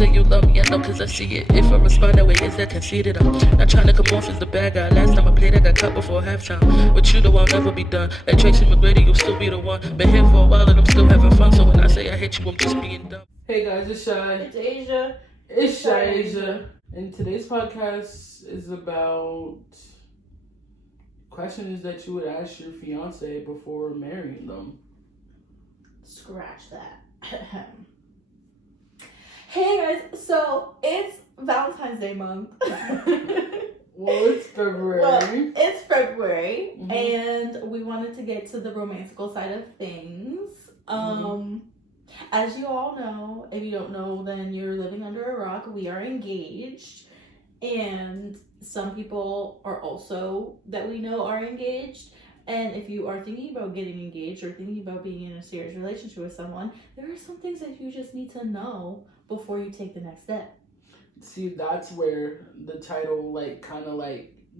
say you love me, I know cause I see it. If I respond that way, is that conceited? I'm not trying to come off as the bad guy. Last time I played, I got cut before halftime. With you, though, I'll never be done. Like Tracy McGrady, you'll still be the one. Been here for a while and I'm still having fun. So when I say I hate you, I'm just being dumb. Hey guys, it's Shai. It's Asia. It's Shaiasia. And today's podcast is about questions that you would ask your fiance before marrying them. Scratch that. Hey guys, so it's Valentine's Day month. Well, it's February. And we wanted to get to the romantical side of things. As you all know, if you don't know, then you're living under a rock. We are engaged, and some people are also that we know are engaged. And if you are thinking about getting engaged or thinking about being in a serious relationship with someone, there are some things that you just need to know before you take the next step. See, that's where the title kind of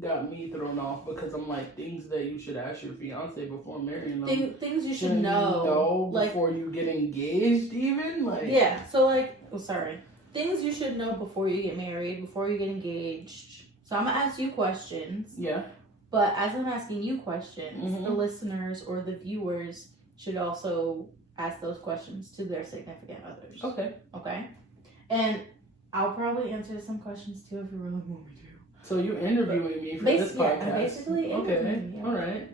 got me thrown off, because I'm like, things that you should ask your fiance before marrying them. Things you should know before you get engaged, even things you should know before you get married, before you get engaged. So I'm gonna ask you questions. Yeah. But as I'm asking you questions, the listeners or the viewers should also ask those questions to their significant others. Okay. And I'll probably answer some questions too if you really want me to. So you're interviewing me for this podcast? Yeah, basically interviewing you. All right.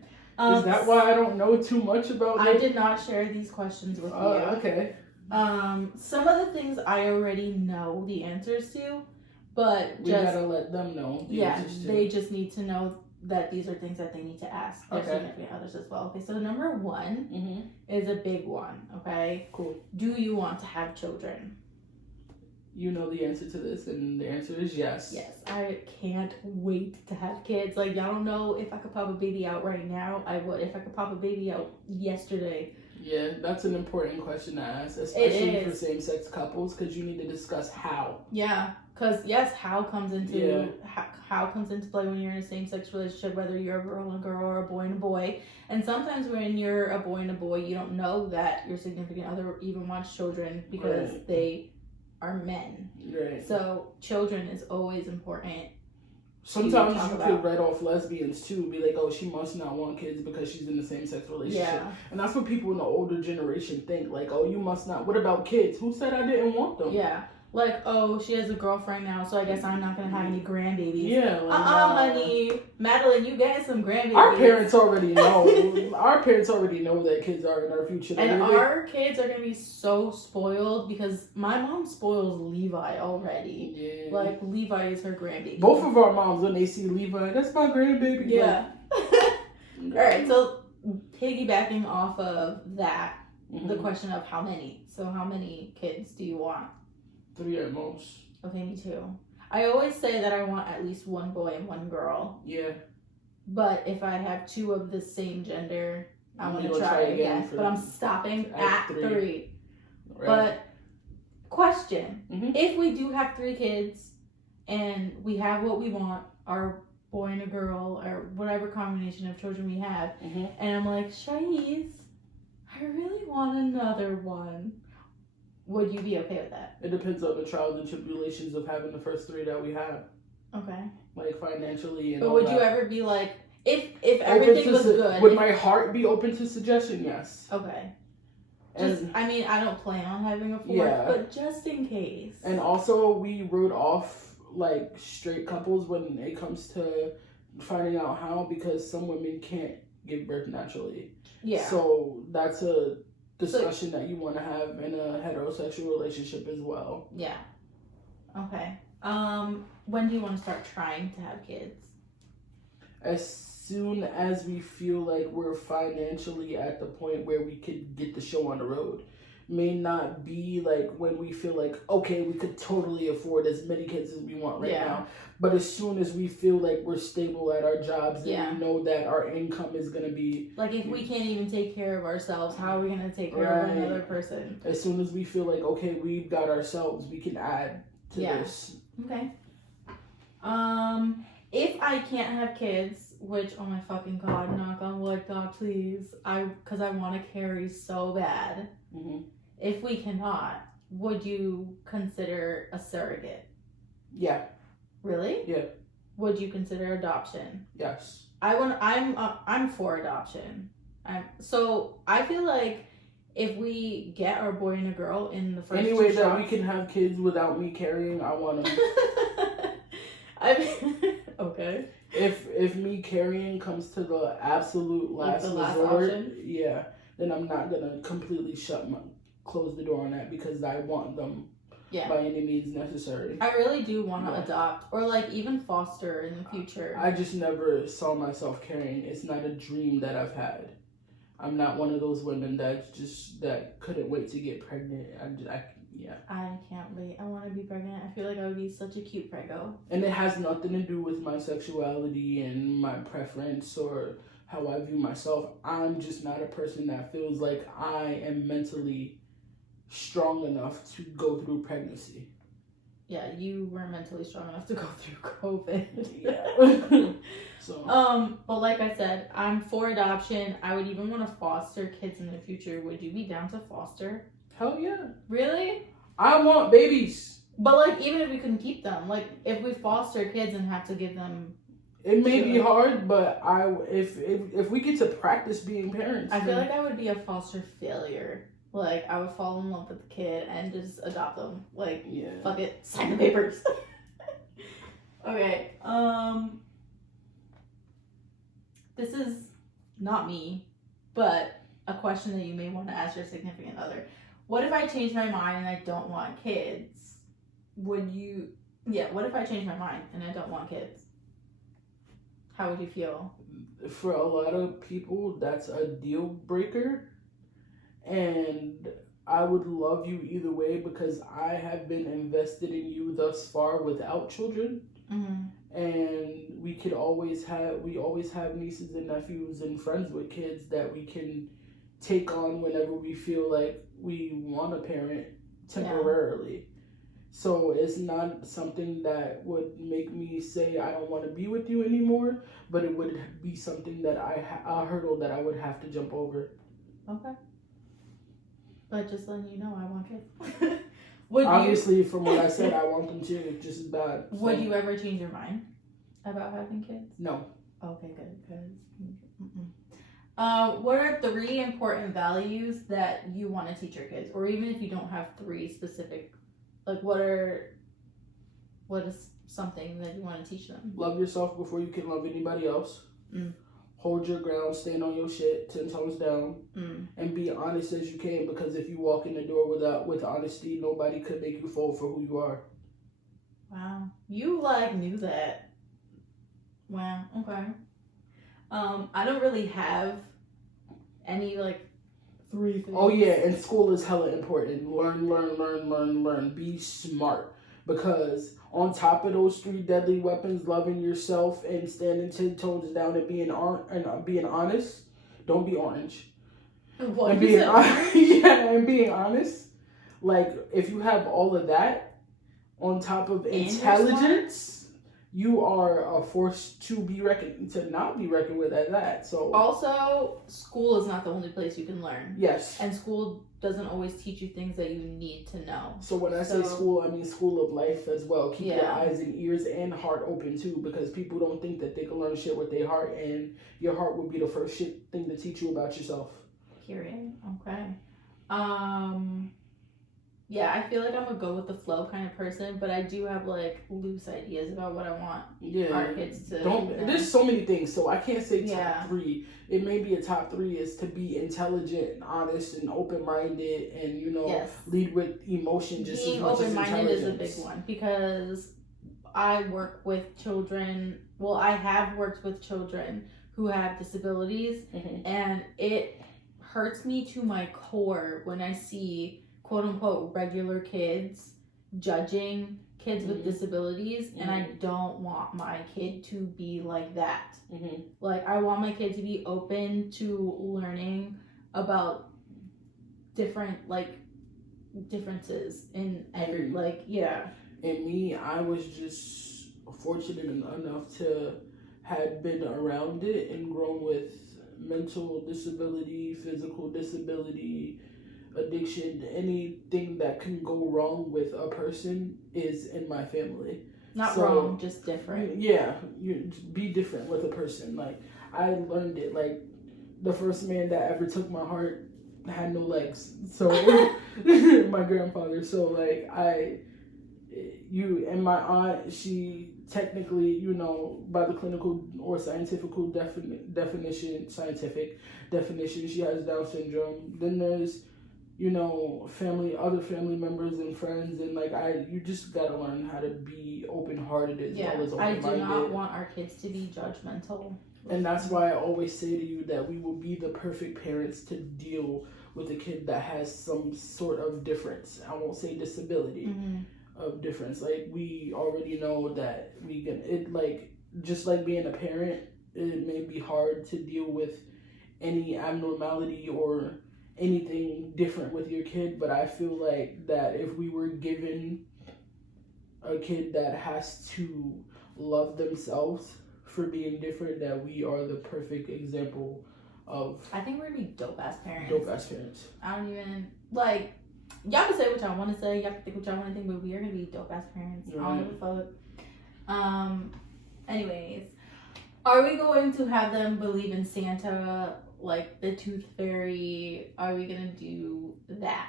Is that why I don't know too much about I did not share these questions with you. Okay. Some of the things I already know the answers to, but we gotta let them know. They just need to know that these are things that they need to ask their significant others as well. Okay, so number one is a big one. Okay. Cool. Do you want to have children? You know the answer to this, and the answer is yes. Yes, I can't wait to have kids. Like, y'all don't know, if I could pop a baby out right now, I would. If I could pop a baby out yesterday. Yeah, that's an important question to ask, especially for same-sex couples, because you need to discuss how. Yeah, because how comes into how comes into play when you're in a same-sex relationship, whether you're a girl and a girl or a boy and a boy. And sometimes when you're a boy and a boy, you don't know that your significant other even wants children because they are men. Right. So children is always important. Sometimes you could write off lesbians too, be like, oh, she must not want kids because she's in the same-sex relationship. Yeah. And that's what people in the older generation think, like, oh, you must not. What about kids? Who said I didn't want them? Yeah. Like, oh, she has a girlfriend now, so I guess I'm not going to have any grandbabies. Yeah. Honey. Madeline, you getting some grandbabies. Our parents already know. Our parents already know that kids are in our future. And our kids are going to be so spoiled because my mom spoils Levi already. Yeah. Like, Levi is her grandbaby. Both of our moms, when they see Levi, that's my grandbaby. Yeah. Alright, so piggybacking off of that, the question of how many. So how many kids do you want? 3 at most. Okay, me too. I always say that I want at least one boy and one girl. Yeah. But if I have 2 of the same gender, I want to try again. But I'm stopping at 3. Right. But question, if we do have 3 kids and we have what we want, our boy and a girl or whatever combination of children we have, and I'm like, Shais, I really want another one. Would you be okay with that? It depends on the trials and tribulations of having the first 3 that we have. Okay. Like financially and but all would that. you ever be like, if everything was good? Would my heart be open to suggestion? Yes. Okay. I don't plan on having a 4th, but just in case. And also, we wrote off straight couples when it comes to finding out how, because some women can't give birth naturally. Yeah. So that's a discussion that you want to have in a heterosexual relationship as well. Yeah. Okay. When do you want to start trying to have kids? As soon as we feel like we're financially at the point where we could get the show on the road. May not be when we feel like, okay, we could totally afford as many kids as we want now. But as soon as we feel like we're stable at our jobs and we know that our income is going to be... if we can't even take care of ourselves, how are we going to take care of another person? As soon as we feel like, okay, we've got ourselves, we can add to this. Okay. If I can't have kids, which, oh my fucking God, knock on wood, God, please. Because I want to carry so bad. If we cannot, would you consider a surrogate? Yeah. Really? Yeah. Would you consider adoption? Yes. I'm for adoption. So I feel like if we get our boy and a girl in the first anyway that we can have kids without me carrying, I want them. Okay. If me carrying comes to the absolute last resort, yeah, then I'm not gonna completely close the door on that because I want them by any means necessary. I really do want to adopt or like even foster in the future. I just never saw myself carrying. It's not a dream that I've had. I'm not one of those women that couldn't wait to get pregnant. I can't wait. I want to be pregnant. I feel like I would be such a cute prego. And it has nothing to do with my sexuality and my preference or how I view myself. I'm just not a person that feels like I am mentally strong enough to go through pregnancy. Yeah, you were mentally strong enough to go through COVID. Yeah. So. But like I said, I'm for adoption. I would even want to foster kids in the future. Would you be down to foster? Hell yeah. Really? I want babies. But like, even if we couldn't keep them, like if we foster kids and have to give them, it may be hard, but if we get to practice being parents, I feel like I would be a foster failure. Like I would fall in love with the kid and just adopt them. Like, fuck it, sign the papers. Okay. This is not me, but a question that you may want to ask your significant other. What if I change my mind and I don't want kids? What if I change my mind and I don't want kids? How would you feel? For a lot of people, that's a deal breaker. And I would love you either way because I have been invested in you thus far without children. Mm-hmm. And we always have nieces and nephews and friends with kids that we can take on whenever we feel like we want a parent temporarily. Yeah. So it's not something that would make me say I don't want to be with you anymore, but it would be something that a hurdle that I would have to jump over. Okay. But just letting you know, I want kids. Obviously, from what I said, I want them too, just as bad. So. Would you ever change your mind about having kids? No. Okay, good. What are 3 important values that you want to teach your kids? Or even if you don't have 3 specific, like what is something that you want to teach them? Love yourself before you can love anybody else. Hold your ground, stand on your shit 10 toes down, and be honest as you can, because if you walk in the door with honesty, nobody could make you fold for who you are. Wow. You knew that. Wow, okay. I don't really have any 3 things. Oh yeah, and school is hella important. Learn. Be smart. Because on top of those 3 deadly weapons, loving yourself and standing 10 toes down and being honest, don't be orange. What? And being honest. If you have all of that on top of intelligence, you are a force to not be reckoned with at that. So also, school is not the only place you can learn. Yes. And school doesn't always teach you things that you need to know. So when I say school, I mean school of life as well. Keep your eyes and ears and heart open too, because people don't think that they can learn shit with their heart, and your heart will be the first thing to teach you about yourself. Period. Okay. Yeah, I feel like I'm a go with the flow kind of person, but I do have loose ideas about what I want our kids to. There's so many things, so I can't say top 3. It may be a top 3 is to be intelligent and honest and open-minded and lead with emotion just as much as intelligence. Being open-minded is a big one because I work with children. Well, I have worked with children who have disabilities, and it hurts me to my core when I see quote-unquote regular kids judging kids with disabilities, and I don't want my kid to be like that. I want my kid to be open to learning about different differences in every And me, I was just fortunate enough to have been around it and grown with mental disability, physical disability, addiction, anything that can go wrong with a person is in my family. Not wrong, just different. Yeah, you be different with a person. Like, I learned it. Like, the first man that ever took my heart had no legs. So, my grandfather. So, like, and my aunt, she technically, you know, by the clinical or scientific definition, she has Down syndrome. Then there's, you know, other family members and friends, and like you just gotta learn how to be open-hearted as well as open-minded. I do not want our kids to be judgmental. And that's why I always say to you that we will be the perfect parents to deal with a kid that has some sort of difference. I won't say disability. Mm-hmm. Of difference. Like, we already know that just like being a parent, it may be hard to deal with any abnormality or anything different with your kid, but I feel like that if we were given a kid that has to love themselves for being different, that we are the perfect example of... I think we're gonna be dope-ass parents. I don't even, like... Y'all can say what y'all want to say. Y'all can think what y'all want to think, but we are gonna be dope ass parents. Right. I don't give a fuck. Anyways, are we going to have them believe in Santa, like the Tooth Fairy? Are we gonna do that?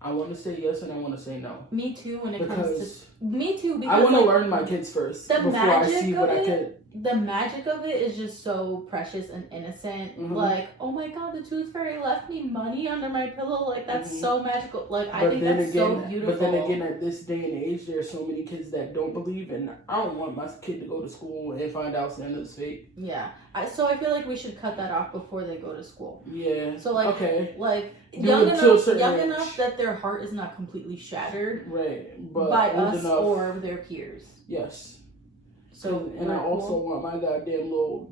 I want to say yes and I want to say no. Me too. Because I want to learn my kids first before I see what I could. The magic of it is just so precious and innocent. Mm-hmm. Like, oh my god, the Tooth Fairy left me money under my pillow. Like, that's so magical. Like, I think that's so beautiful. But then again, at this day and age, there are so many kids that don't believe, and I don't want my kid to go to school and find out Santa's fake. Yeah. So I feel like we should cut that off before they go to school. Yeah. So, like, okay. Like, young enough that their heart is not completely shattered. Right. But by us or their peers. Yes. So, and I also want my goddamn little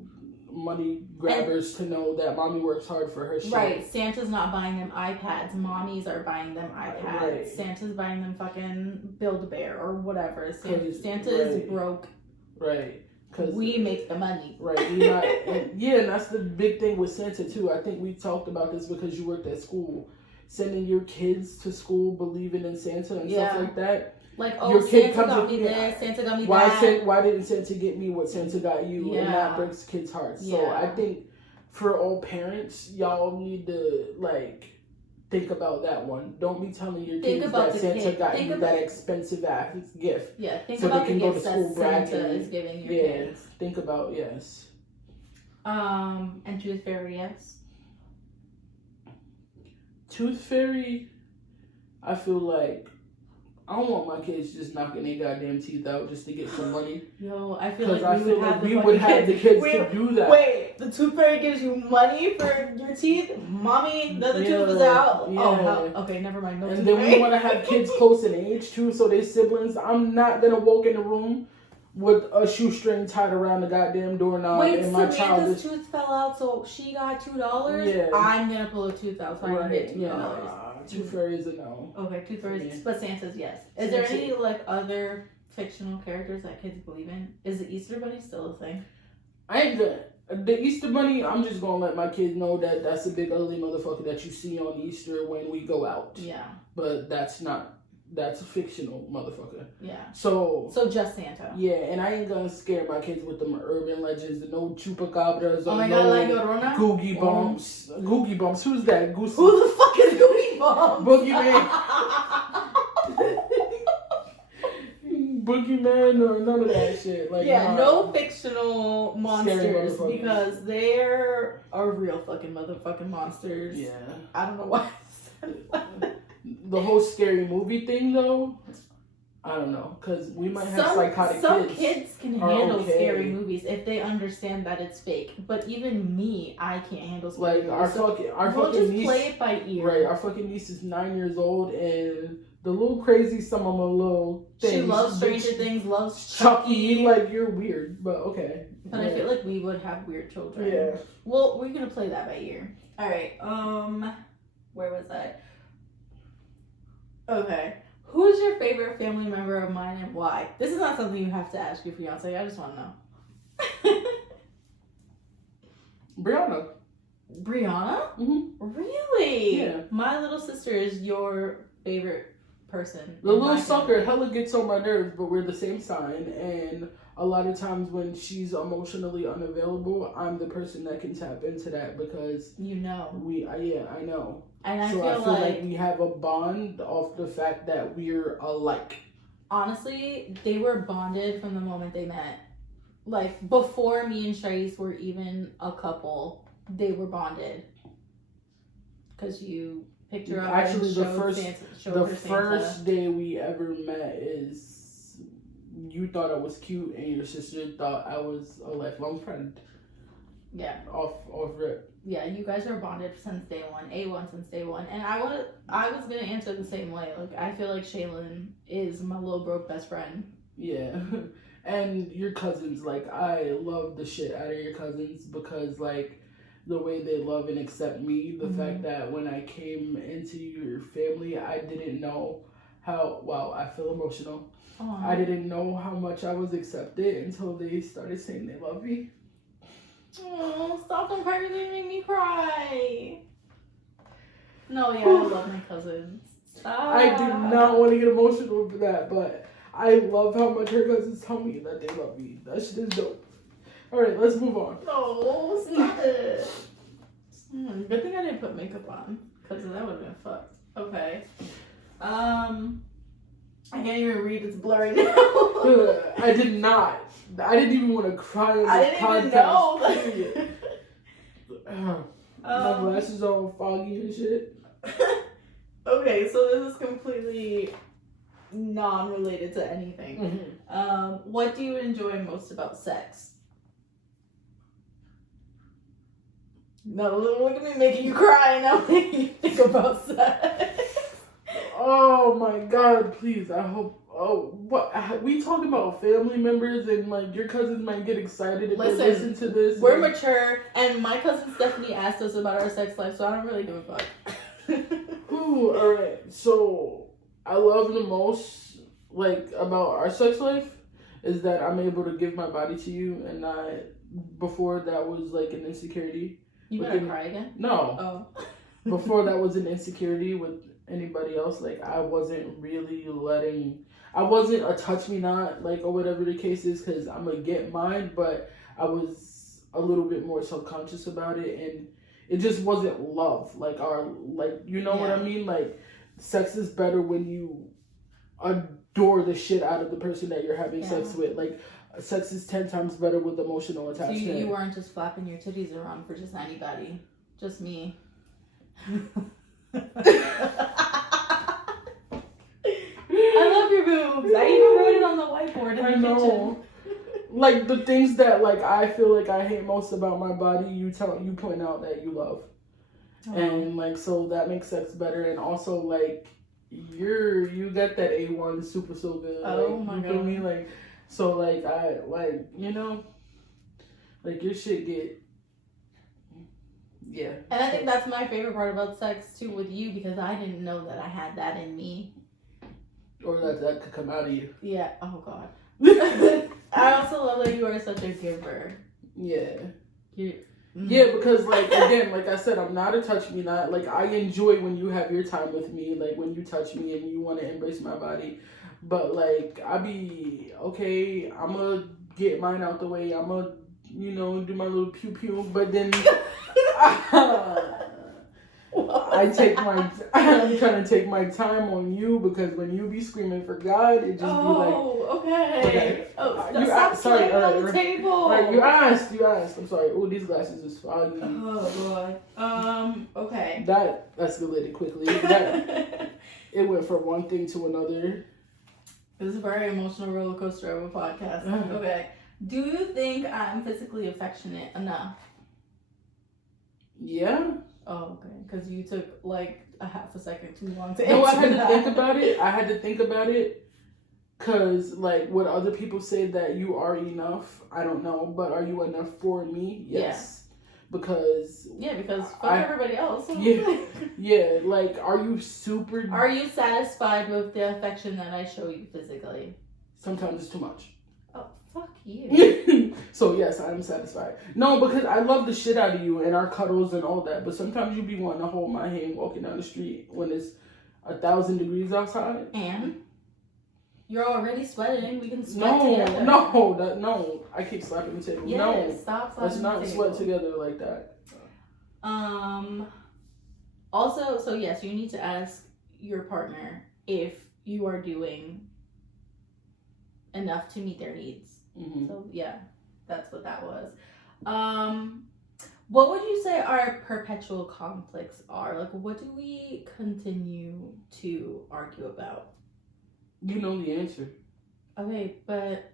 money grabbers to know that mommy works hard for her shit. Right. Santa's not buying them iPads. Mommies are buying them iPads. Right. Santa's buying them fucking Build-A-Bear or whatever. Santa is broke. Right. Because we make the money. Right. And that's the big thing with Santa too. I think we talked about this because you worked at school. Sending your kids to school believing in Santa and stuff like that. Like, oh, your kid Santa got me this, Santa got me that. Why didn't Santa get me what Santa got you? Yeah. And that breaks kids' hearts. Yeah. So I think for all parents, y'all need to, like, think about that one. Don't be telling your kids that Santa got you that expensive ass gift. Yeah, think about the gifts that Santa is giving your kids. Think about, yes. And Tooth Fairy, yes. Tooth Fairy, I feel like I don't want my kids just knocking their goddamn teeth out just to get some money. Yo, I feel like we would have the kids to do that. Wait, the Tooth Fairy gives you money for your teeth? Mommy, the tooth is out? Yeah. Oh, okay, never mind. No. And then we want to have kids close in age too, so they siblings. I'm not going to walk in the room with a shoestring tied around the goddamn doorknob. Wait, and my Samantha's tooth fell out, so she got $2? Yeah. I'm going to pull a tooth out so I can get $2. Yeah. Tooth Fairy is a no. Okay, Tooth Fairy, but Santa's yes. Is there any like other fictional characters that kids believe in? Is the Easter Bunny still a thing? I ain't good. The Easter Bunny, I'm just gonna let my kids know that that's a big ugly motherfucker that you see on Easter when we go out. Yeah. But that's a fictional motherfucker. Yeah. So just Santa. Yeah, and I ain't gonna scare my kids with them urban legends, no chupacabras, or no La Llorona? Googie Bumps. Googie Bumps, who's that? Who the fuck is Googie Bumps? Boogeyman. Boogeyman or none of that shit. Like, no fictional monsters because they're real fucking motherfucking monsters. Yeah. I don't know why. The whole scary movie thing, though, I don't know, because we might have psychotic kids. Some kids can handle scary movies if they understand that it's fake. But even me, I can't handle scary movies. Our fucking niece, play it by ear. Right, our fucking niece is 9 years old, and the little crazy, some of my little things. She loves Stranger Things, loves Chucky. Like, you're weird, but okay. But I feel like we would have weird children. Yeah. Well, we're gonna play that by ear. All right. Where was I? Okay. Who's your favorite family member of mine and why? This is not something you have to ask your fiance. I just want to know. Brianna. Brianna? Really? Yeah. My little sister is your favorite person. The little sucker hella gets on my nerves, but we're the same sign, and a lot of times when she's emotionally unavailable, I'm the person that can tap into that because I know. And I feel like we have a bond off the fact that we're alike. Honestly, they were bonded from the moment they met. Like, before me and Shaiasia were even a couple, they were bonded. Because you picked her up. Actually, the first day we ever met is you thought I was cute and your sister thought I was a lifelong friend. Yeah. Off rip. Yeah, you guys are bonded since day one. A1 since day one. And I was gonna answer the same way. Like, I feel like Shaylin is my little broke best friend. Yeah. And your cousins, like, I love the shit out of your cousins because, like, the way they love and accept me, the fact that when I came into your family, I didn't know how, wow, I feel emotional. Aww. I didn't know how much I was accepted until they started saying they love me. Oh, stop, don't cry, you're gonna make me cry. No, yeah, I love my cousins. Stop. I do not want to get emotional for that, but I love how much her cousins tell me that they love me. That shit is dope. Alright, let's move on. No, stop it. Good thing I didn't put makeup on, because that would have been fucked. Okay. I can't even read, it's blurry now. I did not. I didn't even want to cry on this podcast. I didn't even know. My glasses are all foggy and shit. Okay, so this is completely non-related to anything. What do you enjoy most about sex? No, look at me making you cry now making you think about sex. Oh my god, please, I hope. Oh, what? We talking about family members and like your cousins might get excited if they listen to this. We're mature, and my cousin Stephanie asked us about our sex life, so I don't really give a fuck. Ooh, alright. So, I love the most, like, about our sex life is that I'm able to give my body to you and not, before that was like an insecurity. You gonna cry again? No. Oh. Before that was an insecurity with anybody else. Like, I wasn't a touch me not, like, or whatever the case is, because I'm gonna get mine, but I was a little bit more subconscious about it, and it just wasn't love. Like, you know what I mean? Like, sex is better when you adore the shit out of the person that you're having sex with. Like, sex is 10 times better with emotional attachment. So you weren't just flapping your titties around for just anybody. Just me. I love your boobs. I even wrote it on the whiteboard in the kitchen. Like, the things that, like, I feel like I hate most about my body, you point out that you love. And, like, so that makes sex better. And also, like, you got that A1 super so good. Oh, like, my you God. feel me? Like, so, like, I, like, you know, like, your shit get, yeah. And I think that's my favorite part about sex, too, with you, because I didn't know that I had that in me. Or that could come out of you. Yeah. Oh, God. I also love that you are such a giver. Yeah. Yeah, because, like, again, like I said, I'm not a touch me not. Like, I enjoy when you have your time with me, like, when you touch me and you want to embrace my body. But, like, I be, okay, I'm going to get mine out the way. I'm going to, you know, do my little pew-pew. But then I'm trying to take my time on you, because when you be screaming for God, it just be like... Okay. Stop playing on the table. Right, you asked. I'm sorry. Oh, these glasses is foggy. Oh, boy. Okay. That escalated quickly. It went from one thing to another. This is a very emotional roller coaster of a podcast. Okay. Do you think I'm physically affectionate enough? Yeah. Oh, okay. Because you took like a half a second too long to answer. No, I had that. to think about it. Because, like, would other people say that you are enough? I don't know. But are you enough for me? Yes. Yeah. Because fuck everybody else. Yeah. Like, are you satisfied with the affection that I show you physically? Sometimes it's too much. Oh, Fuck you. So yes, I'm satisfied. No, because I love the shit out of you and our cuddles and all that. But sometimes you be wanting to hold my hand walking down the street when it's 1,000 degrees outside. And you're already sweating. We can sweat together. No. I keep slapping the table. Yes, no, stop slapping let's not the table. sweat together like that. Also, so yes, you need to ask your partner if you are doing enough to meet their needs. Mm-hmm. So yeah, that's what that was. What would you say our perpetual conflicts are? Like, what do we continue to argue about? You know the answer. Okay, but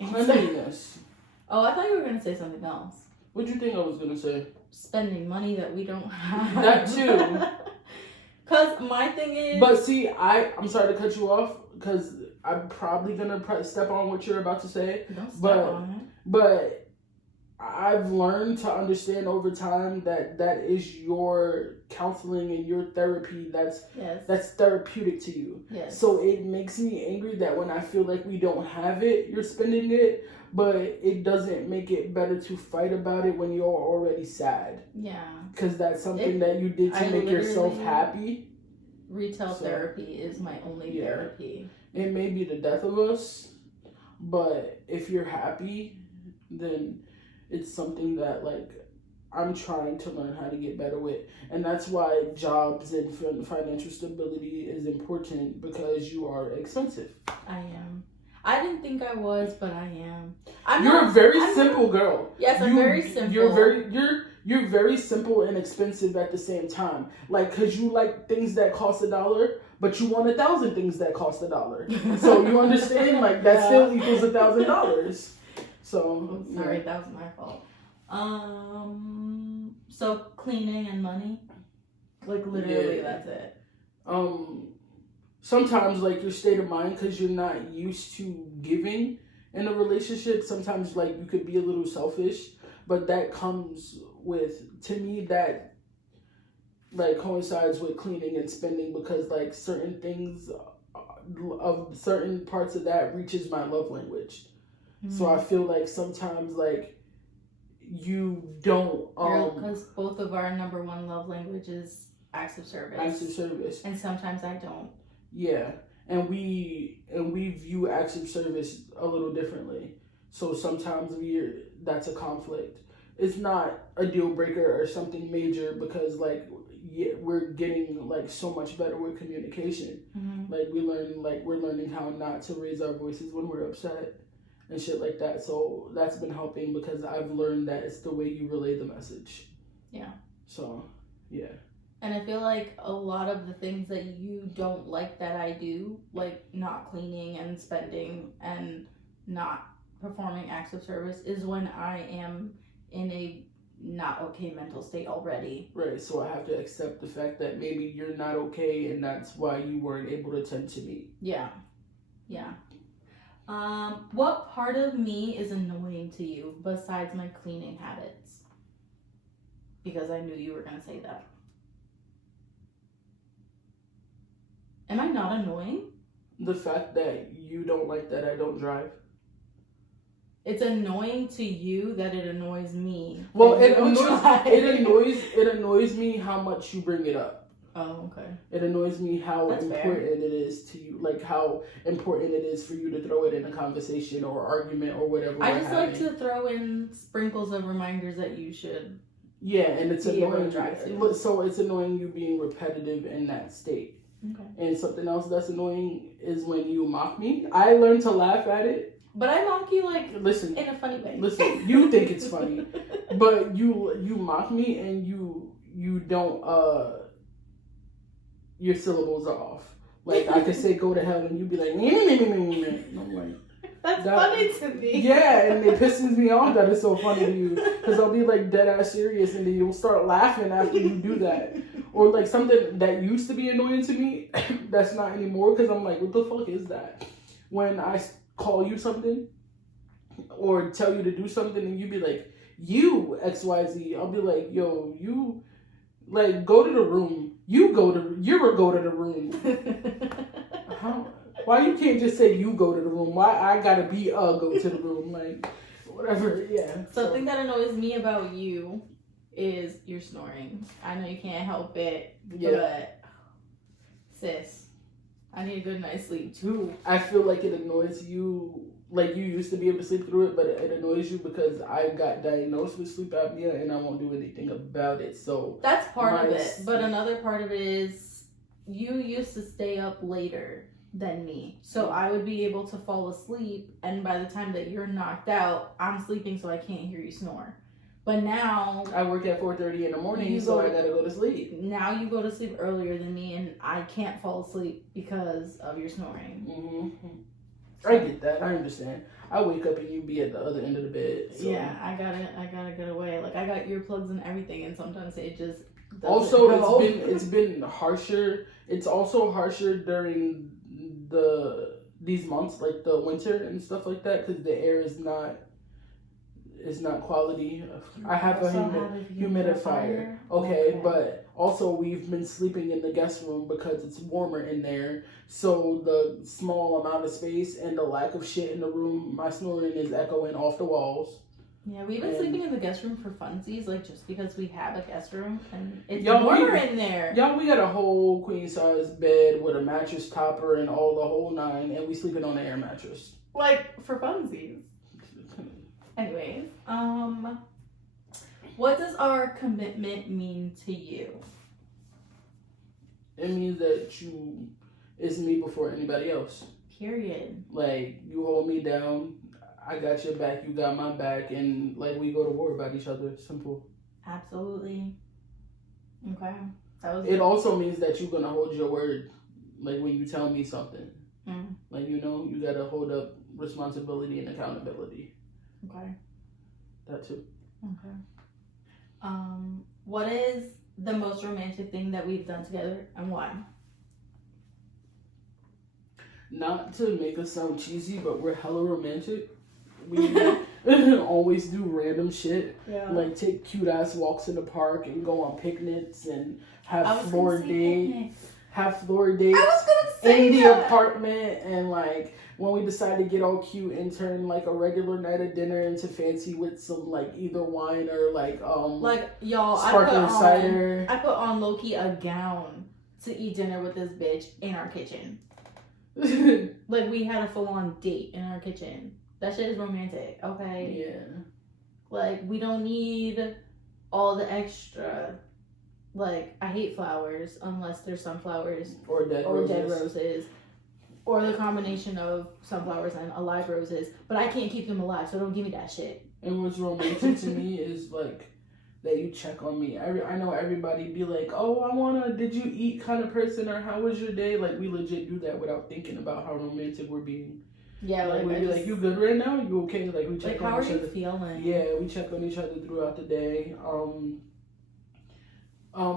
cleanliness. Oh, I thought you were gonna say something else. What do you think I was gonna say? Spending money that we don't have. That too. Cause my thing is. But see, I'm sorry to cut you off because I'm probably gonna step on what you're about to say. Don't step on it. But I've learned to understand over time that is your counseling and your therapy. That's therapeutic to you. Yes. So it makes me angry that when I feel like we don't have it, you're spending it. But it doesn't make it better to fight about it when you're already sad. Yeah. Because that's something that you did to make yourself happy. Retail therapy is my only therapy. It may be the death of us, but if you're happy, then it's something that, like, I'm trying to learn how to get better with. And that's why jobs and financial stability is important, because you are expensive. I am. I didn't think I was, but I am. You're a very simple girl. Yes, I'm very simple. You're very simple and expensive at the same time. Like, cause you like things that cost $1, but you want 1,000 things that cost $1. So you understand, like, that still equals $1,000. So sorry, that was my fault. So cleaning and money, like literally, that's it. Sometimes, like, your state of mind, because you're not used to giving in a relationship, sometimes, like, you could be a little selfish, but that comes with, to me, that, like, coincides with cleaning and spending, because, like, certain things of certain parts of that reaches my love language. Mm-hmm. So I feel like sometimes, like, you don't... because both of our number one love language is acts of service. Acts of service. And sometimes I don't. Yeah, and we view acts of service a little differently. So sometimes that's a conflict. It's not a deal breaker or something major, because, like, we're getting, like, so much better with communication. Mm-hmm. Like, we're learning how not to raise our voices when we're upset and shit like that. So that's been helping, because I've learned that it's the way you relay the message. Yeah. So, yeah. And I feel like a lot of the things that you don't like that I do, like not cleaning and spending and not performing acts of service, is when I am in a not okay mental state already. Right, so I have to accept the fact that maybe you're not okay, and that's why you weren't able to tend to me. Yeah. Yeah. What part of me is annoying to you besides my cleaning habits? Because I knew you were going to say that. Am I not annoying? The fact that you don't like that I don't drive. It's annoying to you that it annoys me. Well, it annoys me how much you bring it up. Oh, okay. It annoys me how important it is to you, like how important it is for you to throw it in a conversation or argument or whatever. I just like to throw in sprinkles of reminders that you should. Yeah, and it's annoying. So it's annoying you being repetitive in that state. Okay. And something else that's annoying is when you mock me. I learned to laugh at it. But I mock you, like, listen, in a funny way. Listen, you think it's funny, but you mock me and you don't your syllables are off. Like, I could say go to hell and you'd be like, and I'm like, that's funny to me. Yeah, and it pisses me off that it's so funny to you, because I'll be like dead ass serious and then you'll start laughing after you do that. Or like something that used to be annoying to me that's not anymore, because I'm like, what the fuck is that? When I call you something or tell you to do something and you be like, you XYZ, I'll be like, yo, you, like, go to the room. You're a go to the room. How? Why you can't just say you go to the room? Why I gotta be go to the room? Like, whatever, yeah. Something that annoys me about you is your snoring. I know you can't help it, but sis, I need a good night's sleep too. I feel like it annoys you. Like, you used to be able to sleep through it, but it annoys you because I got diagnosed with sleep apnea and I won't do anything about it. So that's part of it. But another part of it is you used to stay up later than me. So I would be able to fall asleep, and by the time that you're knocked out, I'm sleeping so I can't hear you snore. But now I work at 4:30 in the morning, so I gotta go to sleep. Now you go to sleep earlier than me, and I can't fall asleep because of your snoring. Mm-hmm. I get that. I understand. I wake up and you be at the other end of the bed. So. Yeah, I gotta get away. Like, I got earplugs and everything, and sometimes it just also it's been harsher. It's also harsher during these months, like the winter and stuff like that, because the air is not quality. I have a humidifier. Okay, but also we've been sleeping in the guest room because it's warmer in there. So the small amount of space and the lack of shit in the room, my snoring is echoing off the walls. Yeah, we've been sleeping in the guest room for funsies, like just because we have a guest room and it's warmer in there. Yeah, we got a whole queen size bed with a mattress topper and all the whole nine, and we sleeping on an air mattress. Like, for funsies. Anyways, what does our commitment mean to you? It means that it's me before anybody else. Period. Like, you hold me down, I got your back, you got my back, and like we go to war about each other. Simple. Absolutely. Okay. It also means that you're gonna hold your word. Like, when you tell me something, like, you gotta hold up responsibility and accountability. Okay. That too. Okay. What is the most romantic thing that we've done together, and why? Not to make us sound cheesy, but we're hella romantic. We always do random shit. Yeah. Like, take cute ass walks in the park and go on picnics and have floor dates. Have floor dates in the apartment, and like when we decide to get all cute and turn like a regular night of dinner into fancy with some like either wine or like y'all, sparkling cider. I put on low-key a gown to eat dinner with this bitch in our kitchen. Like, we had a full-on date in our kitchen. That shit is romantic, okay? Yeah. Like, we don't need all the extra. Like, I hate flowers unless they're sunflowers or dead roses, or the combination of sunflowers and alive roses. But I can't keep them alive, so don't give me that shit. And what's romantic to me is like that you check on me. I know everybody be like, oh, did you eat kind of person, or how was your day? Like, we legit do that without thinking about how romantic we're being. Yeah, like we be like, you good right now? You okay? Like, we check on each other. How are you feeling? Yeah, we check on each other throughout the day.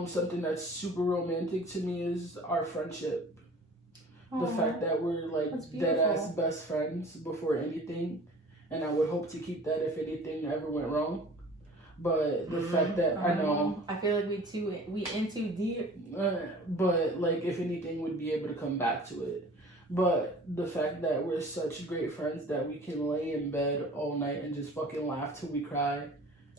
Something that's super romantic to me is our friendship. Aww. The fact that we're like dead ass best friends before anything, and I would hope to keep that if anything ever went wrong. But the fact that I know, I feel like we in too deep. But like, if anything, would be able to come back to it. But the fact that we're such great friends that we can lay in bed all night and just fucking laugh till we cry.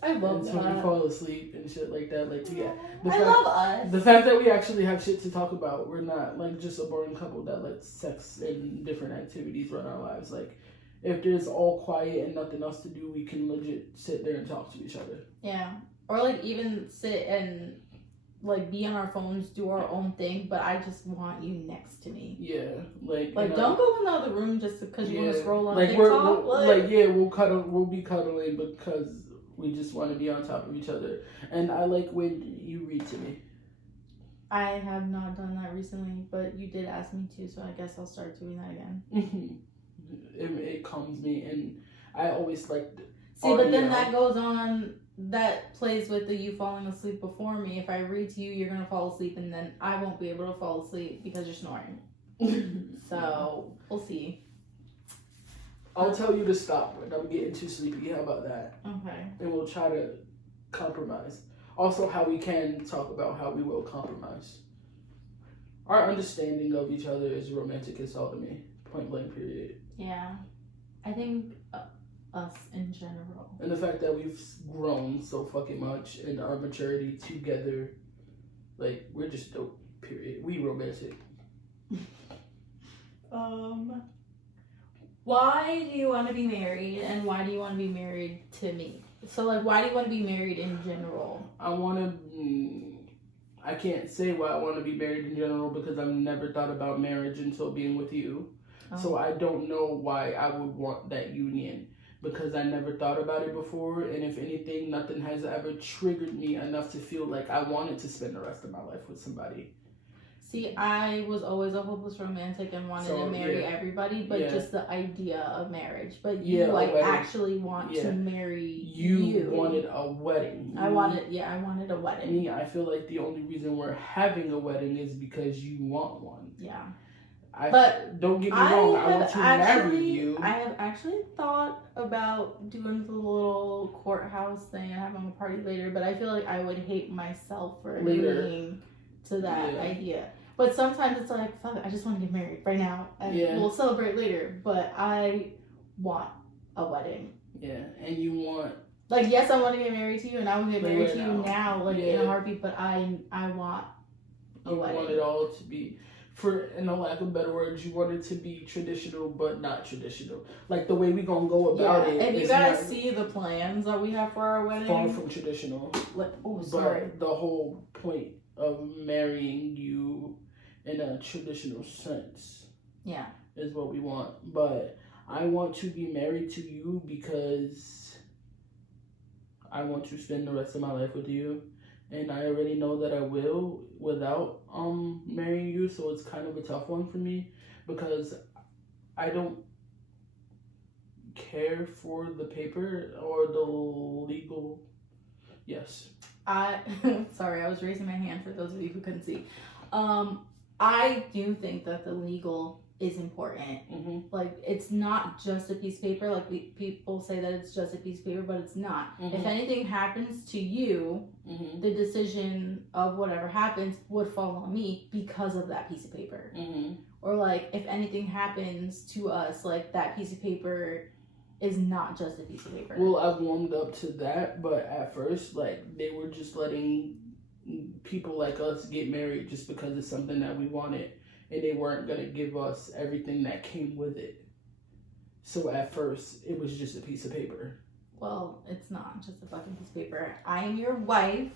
I love that. When we fall asleep and shit like that. Like, yeah. Love us. The fact that we actually have shit to talk about. We're not like just a boring couple that lets sex and different activities run our lives. Like, if there's all quiet and nothing else to do, we can legit sit there and talk to each other. Yeah. Or like even sit and like be on our phones, do our own thing, but I just want you next to me. Yeah. Like don't go in the other room just because you want to scroll on like TikTok. We'll be cuddling because we just want to be on top of each other. And I like when you read to me. I have not done that recently, but you did ask me to, so I guess I'll start doing that again. It calms me, and I always like. But then that goes on. That plays with the you falling asleep before me. If I read to you, you're gonna fall asleep, and then I won't be able to fall asleep because you're snoring. So we'll see. I'll tell you to stop when I'm getting too sleepy. How about that? Okay. And we'll try to compromise. Also, how we can talk about how we will compromise. Our understanding of each other is romantic as hell to me. Point blank, period. Yeah. I think us in general. And the fact that we've grown so fucking much and our maturity together, like, we're just dope, period. We romantic. Why do you want to be married, and why do you want to be married to me? So, like, why do you want to be married in general? I can't say why I want to be married in general because I've never thought about marriage until being with you. Oh. So I don't know why I would want that union because I never thought about it before. And if anything, nothing has ever triggered me enough to feel like I wanted to spend the rest of my life with somebody. See, I was always a hopeless romantic and wanted to marry everybody, but just the idea of marriage. But you actually want to marry you. You wanted a wedding. I wanted a wedding. Me, I feel like the only reason we're having a wedding is because you want one. Yeah. But don't get me wrong, I want to marry you. I have actually thought about doing the little courthouse thing and having a party later, but I feel like I would hate myself for agreeing to that idea. But sometimes it's like, fuck, I just want to get married right now. And we'll celebrate later. But I want a wedding. Yeah, and you want... Like, yes, I want to get married to you, and I will get married to you now, like, in a heartbeat, but I want a wedding. You want it all to be... For, in the lack of better words, you want it to be traditional, but not traditional. Like, the way we gonna go about it. And you guys see the plans that we have for our wedding? Far from traditional. But the whole point of marrying you in a traditional sense is what we want. But I want to be married to you because I want to spend the rest of my life with you. And I already know that I will without marrying you, so it's kind of a tough one for me because I don't care for the paper or the legal. Yes. Sorry, I was raising my hand for those of you who couldn't see. I do think that the legal is important. Mm-hmm. Like, it's not just a piece of paper. Like, people say that it's just a piece of paper, but it's not. Mm-hmm. If anything happens to you, the decision of whatever happens would fall on me because of that piece of paper. Mm-hmm. Or, like, if anything happens to us, like, that piece of paper is not just a piece of paper. Well, I've warmed up to that, but at first, like, they were just letting people like us get married just because it's something that we wanted. And they weren't going to give us everything that came with it. So at first, it was just a piece of paper. Well, it's not just a fucking piece of paper. I am your wife.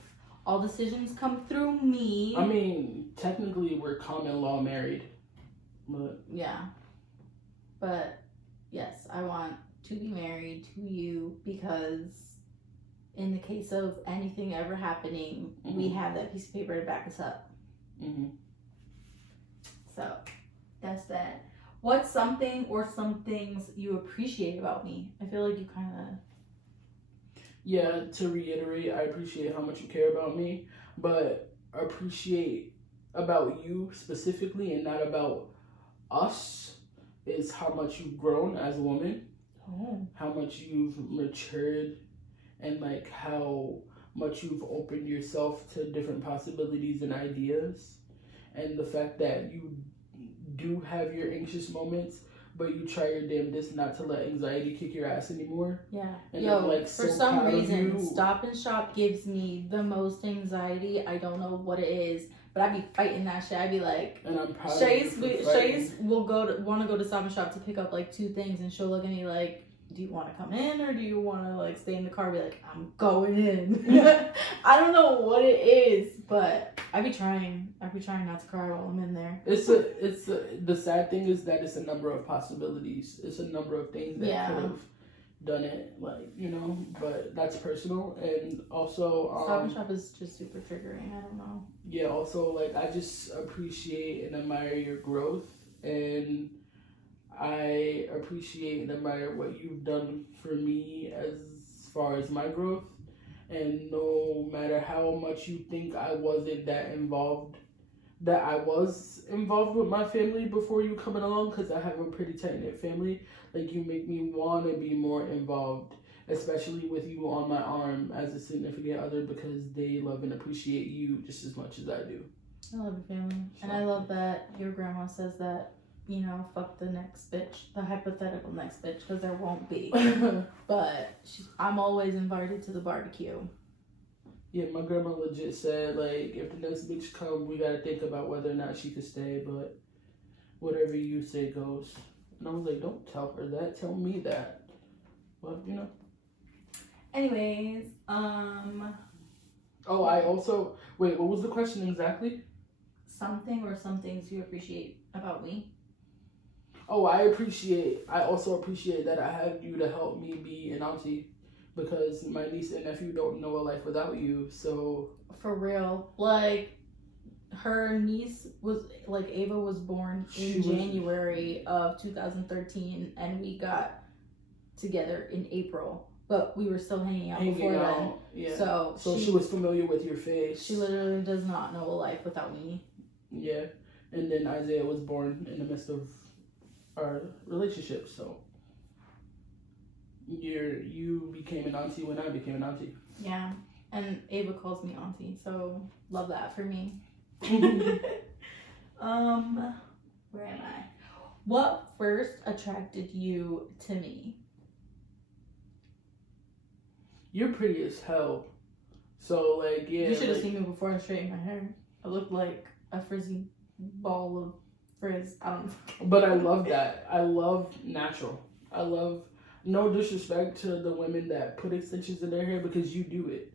All decisions come through me. I mean, technically, we're common law married. But... Yeah. But, yes, I want to be married to you because in the case of anything ever happening, we have that piece of paper to back us up. Mm-hmm. So, that's that. What's something or some things you appreciate about me? I feel like you kind of... Yeah, to reiterate, I appreciate how much you care about me, but appreciate about you specifically and not about us is how much you've grown as a woman, how much you've matured, and like how much you've opened yourself to different possibilities and ideas. And the fact that you do have your anxious moments, but you try your damnedest not to let anxiety kick your ass anymore. Yeah. And yo, like, for some reason, Stop and Shop gives me the most anxiety. I don't know what it is, but I be fighting that shit. I be like, and I'm proud Shaiasia will want to go to Stop and Shop to pick up like 2 things, and she'll look at me like, do you want to come in or do you want to like stay in the car and be like, I'm going in? I don't know what it is, but I be trying not to cry while I'm in there. The sad thing is that it's a number of possibilities. It's a number of things that could have done it, like, you know, but that's personal. And also Stop and Shop is just super triggering. I don't know. Yeah, also like I just appreciate and admire your growth, and I appreciate and admire what you've done for me as far as my growth. And no matter how much you think I wasn't that involved, that I was involved with my family before you coming along, because I have a pretty tight-knit family, like, you make me want to be more involved, especially with you on my arm as a significant other, because they love and appreciate you just as much as I do. I love your family. And I love that your grandma says that you know, fuck the next bitch, the hypothetical next bitch, because there won't be. But I'm always invited to the barbecue. Yeah, my grandma legit said, like, if the next bitch come, we gotta think about whether or not she could stay, but whatever you say goes. And I was like, don't tell her that, tell me that. But, you know. Anyways, Oh, I also, wait, what was the question exactly? Something or some things you appreciate about me? Oh, I also appreciate that I have you to help me be an auntie, because my niece and nephew don't know a life without you, so. For real. Like, her niece was, like, Ava was born in January of 2013, and we got together in April. But we were still hanging out before then. Yeah. So she was familiar with your face. She literally does not know a life without me. Yeah. And then Isaiah was born in the midst of our relationship, so you became an auntie when I became an auntie. Yeah. And Ava calls me auntie, so love that for me. Where am I? What first attracted you to me? You're pretty as hell. So, like, yeah. You should have seen me before I straightened my hair. I looked like a frizzy ball of frizz. I don't know. But I love that. I love natural. I love, no disrespect to the women that put extensions in their hair, because you do it.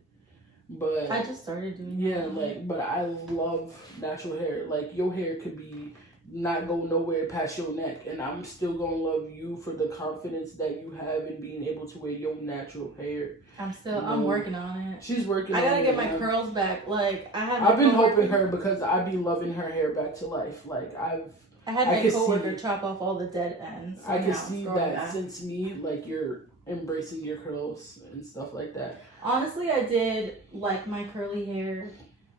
But I just started doing that. Like, but I love natural hair. Like, your hair could be not go nowhere past your neck, and I'm still gonna love you for the confidence that you have in being able to wear your natural hair. I'm working on it. She's working on it. I gotta get my curls back. Like, I've been helping her because I be loving her hair back to life. Like, I had my coworker chop off all the dead ends. I can see that since me, like, you're embracing your curls and stuff like that. Honestly, I did like my curly hair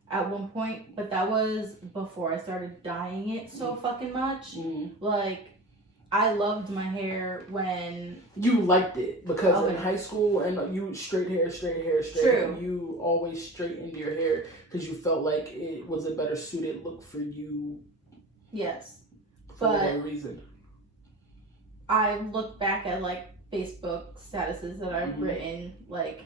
at one point, but that was before I started dyeing it so fucking much. Like, I loved my hair when you liked it, because in high school and you straight hair. True. You always straightened your hair because you felt like it was a better suited look for you. Yes, for whatever reason. I look back at, like, Facebook statuses that I've written, like,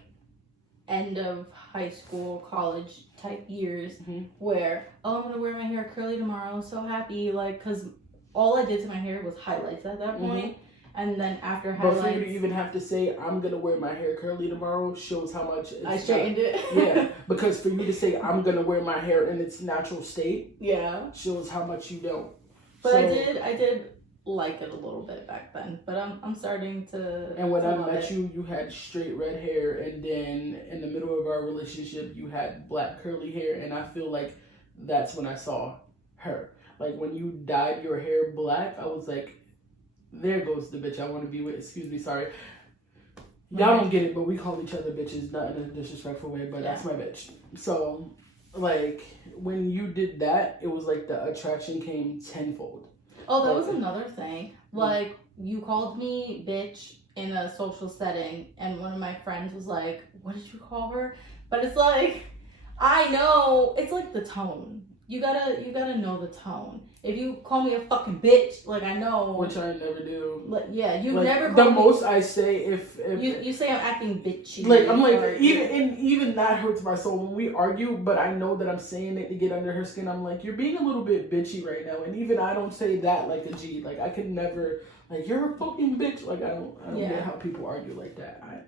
end of high school, college type years, where, I'm gonna wear my hair curly tomorrow, so happy, like, because all I did to my hair was highlights at that point, and then after highlights, but for you to even have to say, I'm gonna wear my hair curly tomorrow, shows how much I straightened it. Yeah, because for you to say, I'm gonna wear my hair in its natural state, shows how much you don't. But I did like it a little bit back then, but I'm starting to. And when I met you, you had straight red hair, and then in the middle of our relationship, you had black curly hair, and I feel like that's when I saw her. Like, when you dyed your hair black, I was like, there goes the bitch I want to be with. Excuse me, sorry. Y'all don't get it, but we call each other bitches, not in a disrespectful way, but that's my bitch. So, like, when you did that, it was like the attraction came tenfold. Oh, that was another thing. Like, you called me bitch in a social setting, and one of my friends was like, what did you call her? But it's like, I know, it's like the tone. You gotta know the tone. If you call me a fucking bitch, like, I know. Which I never do. Like, yeah, you never call the me. most I say if you say I'm acting bitchy. Like, I'm like, even that hurts my soul when we argue, but I know that I'm saying it to get under her skin. I'm like, you're being a little bit bitchy right now. And even I don't say that like a G. Like, I could never, like, you're a fucking bitch. Like, I don't get how people argue like that.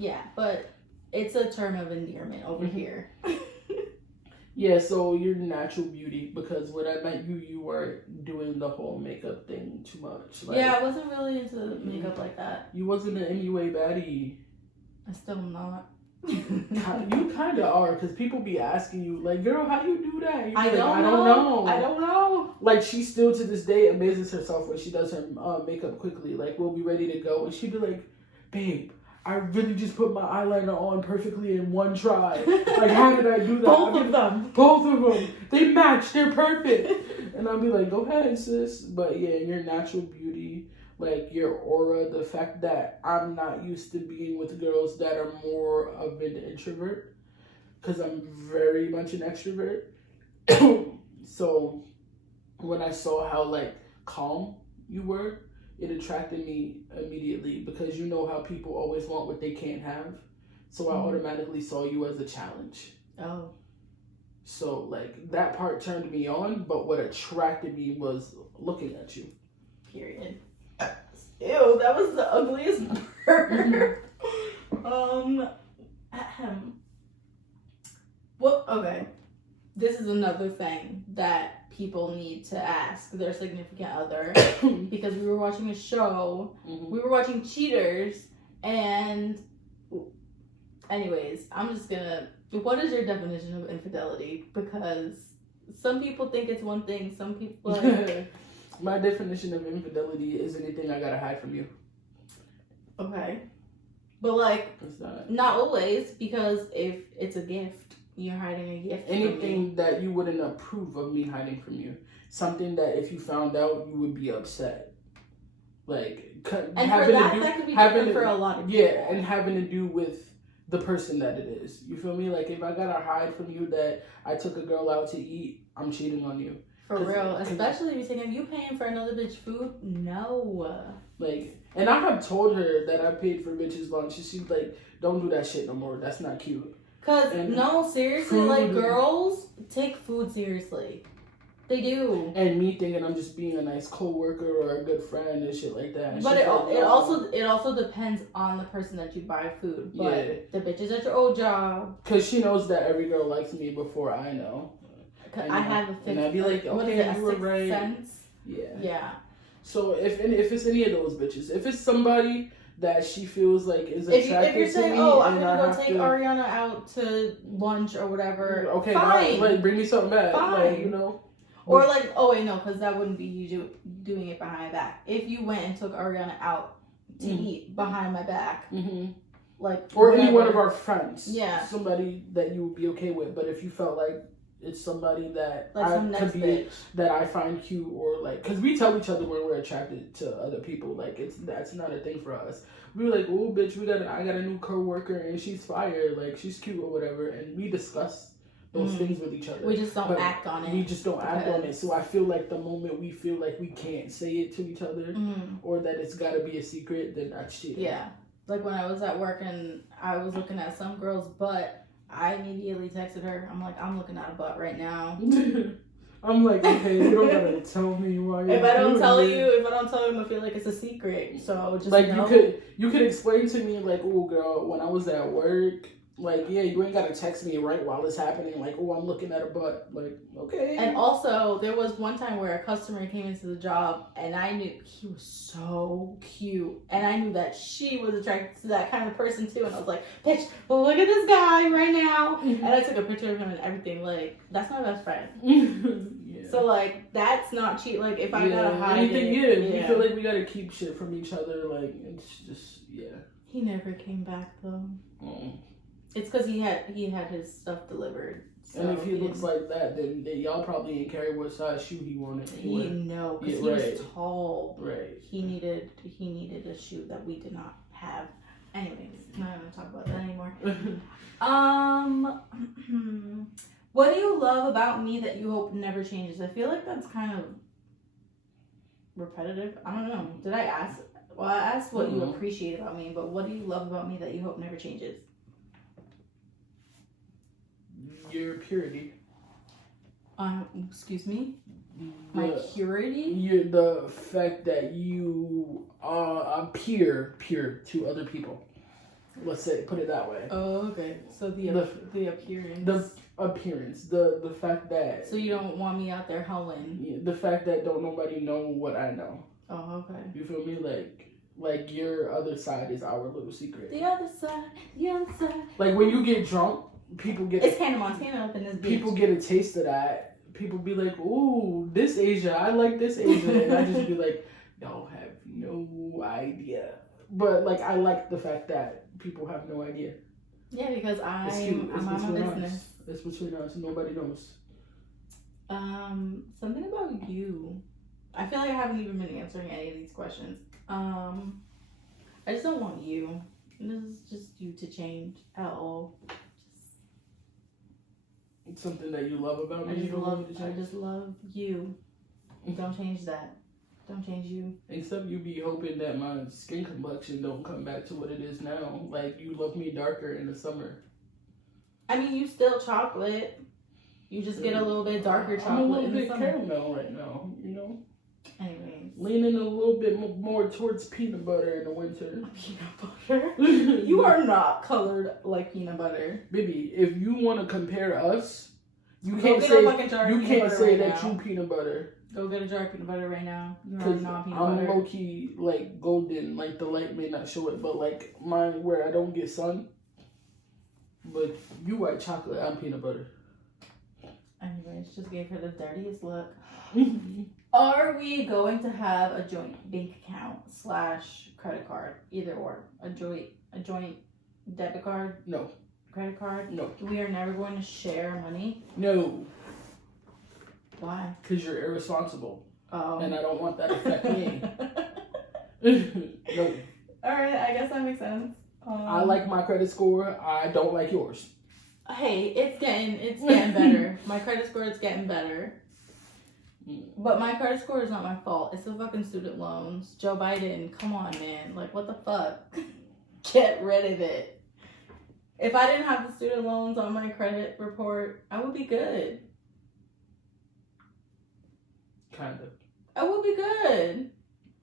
Yeah, but it's a term of endearment over here. Yeah, so you're natural beauty, because when I met you, you weren't doing the whole makeup thing too much. Like, yeah, I wasn't really into makeup like that. You wasn't an MUA baddie. I still am not. You kind of are, because people be asking you, like, girl, how you do that? I don't know. I don't know. Like, she still to this day amazes herself when she does her makeup quickly. Like, we'll be ready to go, and she'd be like, babe, I really just put my eyeliner on perfectly in one try. Like, how did I do that? Both of them. They match. They're perfect. And I'll be like, go ahead, sis. But yeah, your natural beauty, like your aura, the fact that I'm not used to being with girls that are more of an introvert, because I'm very much an extrovert. So when I saw how, like, calm you were, it attracted me immediately because you know how people always want what they can't have. So I automatically saw you as a challenge. Oh. So, like, that part turned me on, but what attracted me was looking at you. Period. Ew, that was the ugliest part. What? Okay. This is another thing that people need to ask their significant other because we were watching a show. We were watching Cheaters, and anyways, I'm just gonna. What is your definition of infidelity? Because some people think it's one thing, some people like. My definition of infidelity is anything I gotta hide from you. Okay. But like, not always, because if it's a gift, you're hiding a gift. Anything that you wouldn't approve of me hiding from you. Something that if you found out, you would be upset. Like, and for that could be different for a lot of people. Yeah, and having to do with the person that it is. You feel me? Like, if I gotta hide from you that I took a girl out to eat, I'm cheating on you. For real. Especially if you think, are you paying for another bitch food? No. Like, and I have told her that I paid for bitches lunch. She's like, don't do that shit no more. That's not cute. Cause, no, seriously, like, girls take food seriously. They do. And me thinking I'm just being a nice co-worker or a good friend and shit like that. And but it also depends on the person that you buy food. But the bitches at your old job. Because she knows that every girl likes me before I know. I have a fifth. And I'd be like, okay, you were right. Sense? Yeah. Yeah. So if it's any of those bitches, if it's somebody that she feels like is attracted if you're saying, to me, I'm gonna go take Ariana out to lunch or whatever, okay, fine. Like, bring me something back, fine. Like, you know. Or like, oh wait, no, because that wouldn't be you doing it behind my back. If you went and took Ariana out to eat behind my back, like, or any one of our friends, somebody that you would be okay with. But if you felt like it's somebody that bitch that I find cute, or like, because we tell each other when we're attracted to other people, like that's not a thing for us. We were like, oh bitch, I got a new coworker and she's fire, like she's cute or whatever, and we discuss those things with each other. We just don't act on it. We just don't act on it. So I feel like the moment we feel like we can't say it to each other, or that it's got to be a secret, then that's shit. Yeah, like when I was at work and I was looking at some girl's butt. I immediately texted her. I'm like, I'm looking at a butt right now. I'm like, okay, you don't gotta tell me why. If I don't tell you, I'm gonna feel like it's a secret. So just like you could explain to me like, oh girl, when I was at work, like you ain't gotta text me right while it's happening. Like, oh, I'm looking at a butt. Like, okay. And also, there was one time where a customer came into the job, and I knew he was so cute, and I knew that she was attracted to that kind of person too. And I was like, bitch, well, look at this guy right now. And I took a picture of him and everything. Like, that's my best friend. So like, that's not cheat. Like, if I gotta hide anything, we feel like we gotta keep shit from each other. Like, it's just He never came back though. It's because he had his stuff delivered. So and if he looks like that, then y'all probably didn't care what size shoe he wanted. Because he was tall. Right. He needed a shoe that we did not have. Anyways, I'm not gonna talk about that anymore. What do you love about me that you hope never changes? I feel like that's kind of repetitive. I don't know. Did I ask? Well, I asked what you appreciate about me, but what do you love about me that you hope never changes? Your purity. Excuse me? My purity? The fact that you are pure to other people. Let's say, put it that way. Oh, okay. So the appearance. The appearance. The fact that. So you don't want me out there hoeing. Yeah, the fact that don't nobody know what I know. Oh, okay. You feel me? Like your other side is our little secret. The other side. Like when you get drunk, people get. It's Hannah Montana up in this bitch. People get a taste of that. People be like, "Ooh, this Asia, I like this Asia," and I just be like, "Y'all have no idea." But like, I like the fact that people have no idea. Yeah, because I'm on my business. It's between us. Nobody knows. Something about you. I feel like I haven't even been answering any of these questions. I just don't want you. This is just you to change at all. It's something that you love about me. I just love you. Don't change that. Don't change you. Except you be hoping that my skin complexion don't come back to what it is now. Like, you love me darker in the summer. I mean, you still chocolate. You just get a little bit darker chocolate. I'm a little in bit the summer. caramel right now, you know? Anyways. Leaning a little bit more towards peanut butter in the winter. Peanut butter? You are not colored like peanut butter. Baby, if you want to compare us, you Go can't get say, a fucking jar of peanut butter right that now. you peanut butter. Go get a jar of peanut butter right now. Because I'm low-key, like, golden. Like, the light may not show it, but, like, mine where I don't get sun. But you white chocolate, I'm peanut butter. Anyways, just gave her the dirtiest look. Are we going to have a joint bank account / credit card? Either or. A joint debit card? No. Credit card? No. We are never going to share money? No. Why? Because you're irresponsible. Oh. And I don't want that to affect me. No. Alright, I guess that makes sense. I like my credit score. I don't like yours. Hey, it's getting better. My credit score is getting better. But my credit score is not my fault. It's the fucking student loans. Joe Biden, come on, man. Like, what the fuck? Get rid of it. If I didn't have the student loans on my credit report, I would be good. Kind of. I would be good.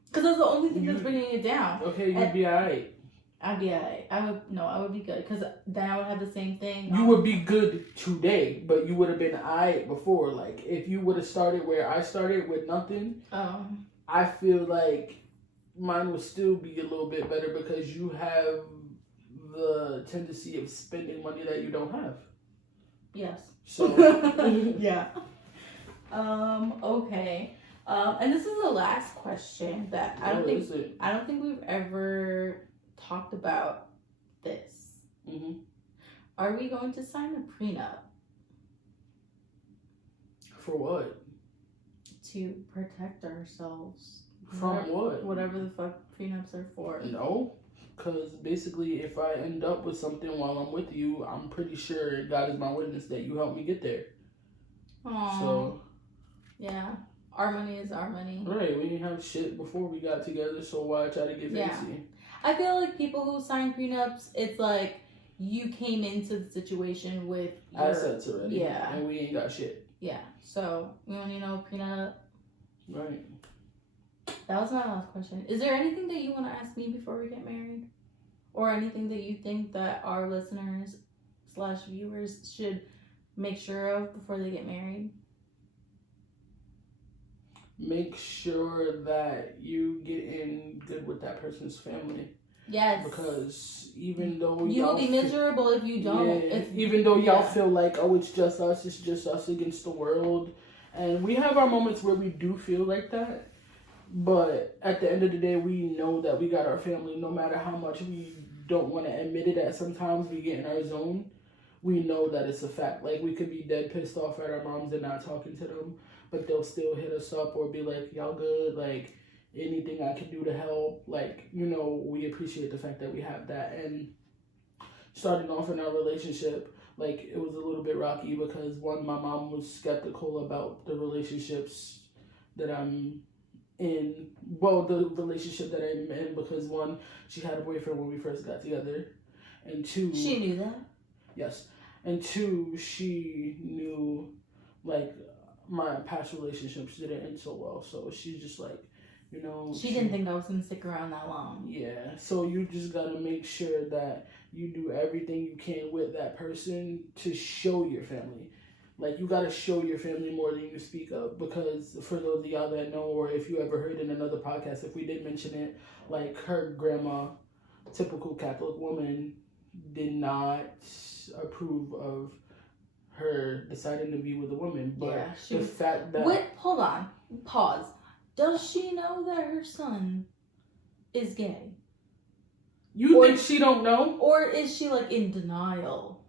Because that's the only thing that's bringing it down. Okay, you'd be alright. I'd be alright. I would be good. Because then I would have the same thing. You would be good today, but you would have been alright before. Like, if you would have started where I started with nothing, I feel like mine would still be a little bit better because you have the tendency of spending money that you don't have. Yes. So. Yeah. Okay. And this is the last question that I don't think we've ever talked about this. Mm-hmm. Are we going to sign a prenup? For what? To protect ourselves. From what? Whatever the fuck prenups are for. No. Because basically, if I end up with something while I'm with you, I'm pretty sure God is my witness that you helped me get there. Aww. So. Yeah. Our money is our money. Right. We didn't have shit before we got together, so why try to get fancy? Yeah. I feel like people who sign prenups, it's like you came into the situation with your assets already. Yeah. And we ain't got shit. Yeah. So, we only know prenup. Right. That was my last question. Is there anything that you want to ask me before we get married? Or anything that you think that our listeners / viewers should make sure of before they get married? Make sure that you get in good with that person's family. Yes. Because even though you will be miserable if you don't. Yeah, even though y'all feel like, oh, it's just us against the world. And we have our moments where we do feel like that. But at the end of the day, we know that we got our family. No matter how much we don't want to admit it, that sometimes we get in our zone, we know that it's a fact. Like, we could be dead pissed off at our moms and not talking to them, but they'll still hit us up or be like, y'all good? Like, anything I can do to help? Like, you know, we appreciate the fact that we have that. And starting off in our relationship, like, it was a little bit rocky because, one, my mom was skeptical about the relationships that I'm in. Well, the relationship that I'm in because, one, she had a boyfriend when we first got together. And two... She knew that? Yes. And two, she knew, like, my past relationships didn't end so well. So she's just like, you know... She didn't think I was going to stick around that long. Yeah. So you just got to make sure that you do everything you can with that person to show your family. Like, you got to show your family more than you speak of. Because for those of y'all that know, or if you ever heard in another podcast, if we did mention it, like, her grandma, typical Catholic woman, did not approve of her deciding to be with a woman. But yeah, the fact that... Wait, hold on. Pause. Does she know that her son is gay? You think she don't know? Or is she, like, in denial?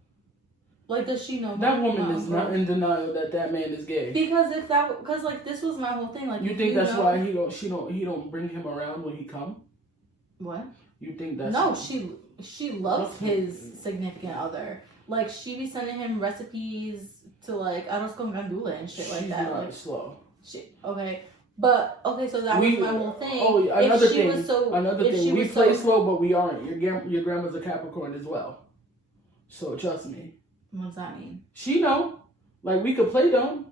Like, does she know? That woman is not in denial that that man is gay. Because like, this was my whole thing. Like, you think that's why he don't bring him around when he come? What? You think that's... No, she loves his significant other. Like, she be sending him recipes to, like, arroz con gandula and shit like that. She's not like, slow. Okay. But okay, so that was my whole thing. Oh, another thing. We play slow, but we aren't. Your grandma's a Capricorn as well. So trust me. What's that mean? She know. Like, we could play dumb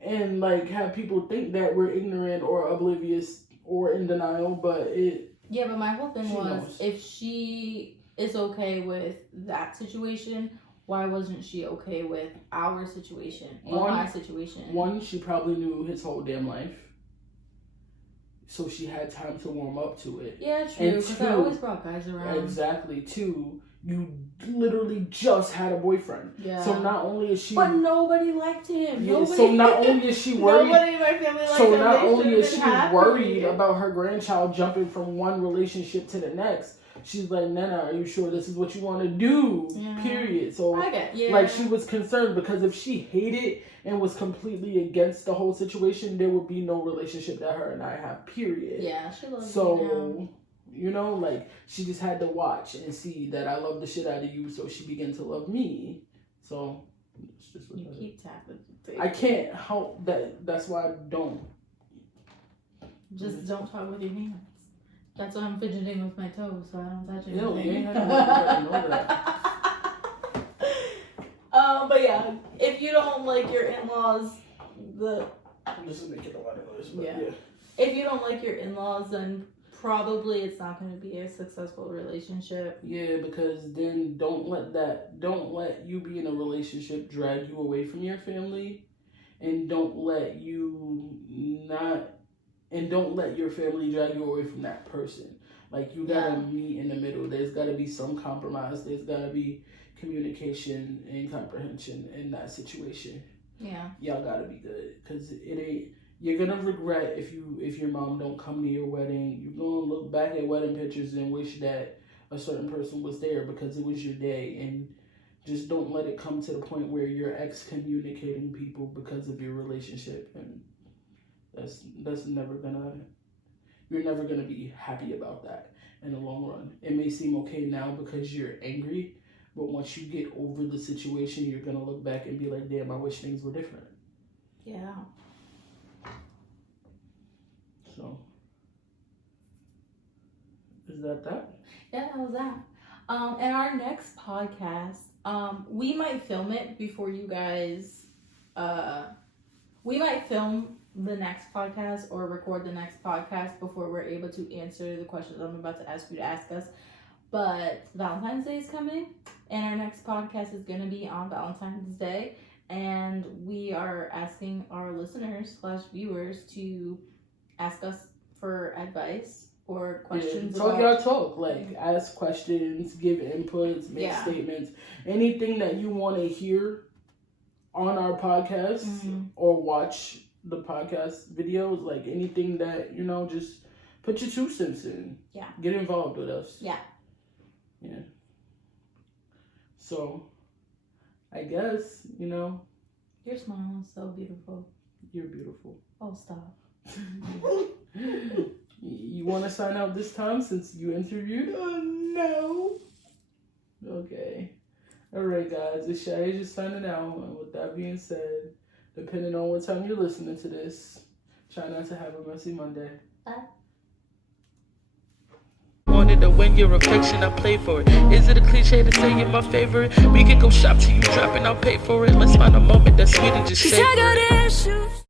and like have people think that we're ignorant or oblivious or in denial, but it. Yeah, but my whole thing was, if she is okay with that situation, why wasn't she okay with our situation or my situation? One, she probably knew his whole damn life, so she had time to warm up to it. Yeah, true, because I always brought guys around. Exactly. Two, you literally just had a boyfriend. Yeah. So not only is she... But nobody liked him. Yeah, so not only is she worried... Nobody in my family liked him. So not only is she worried about her grandchild jumping from one relationship to the next, she's like, Nana, are you sure this is what you want to do? Yeah. Period. So, like, she was concerned because if she hated and was completely against the whole situation, there would be no relationship that her and I have, period. Yeah, she loves me now. You know, like, she just had to watch and see that I love the shit out of you, so she began to love me. So, it's just what you keep tapping. I can't help that. That's why I don't. Just don't talk with your hands. That's why I'm fidgeting with my toes, so I don't touch anything. Ew, you ain't had to know that. But yeah, if you don't like your in-laws, I'm just making a lot of noise, but yeah. If you don't like your in-laws, then probably it's not going to be a successful relationship. Yeah, because then don't let you be in a relationship drag you away from your family, and don't let your family drag you away from that person. Like, you gotta meet in the middle. There's gotta be some compromise. There's gotta be communication and comprehension in that situation. Yeah. Y'all gotta be good, because it ain't. You're gonna regret if your mom don't come to your wedding. You're gonna look back at wedding pictures and wish that a certain person was there because it was your day. And just don't let it come to the point where you're excommunicating people because of your relationship. And that's never gonna. You're never gonna be happy about that in the long run. It may seem okay now because you're angry, but once you get over the situation, you're gonna look back and be like, "Damn, I wish things were different." Yeah. So, is that? Yeah, that was that. And our next podcast, we might film it before you guys, we might film the next podcast or record the next podcast before we're able to answer the questions I'm about to ask you to ask us. But Valentine's Day is coming, and our next podcast is going to be on Valentine's Day. And we are asking our listeners / viewers to ask us for advice or questions. Talk. Like, ask questions, give inputs, make statements. Anything that you want to hear on our podcast or watch the podcast videos, like anything that, just put your 2 cents in. Yeah. Get involved with us. Yeah. Yeah. So, I guess, Your smile is so beautiful. You're beautiful. Oh, stop. You want to sign out this time since you interviewed? No. Okay. Alright, guys. It's Shaiasia signing out. And with that being said, depending on what time you're listening to this, try not to have a messy Monday. Wanted to win your affection, I play for it. Is it a cliche to say you're my favorite? We can go shop till you drop and I'll pay for it. Let's find a moment that's sweet and just say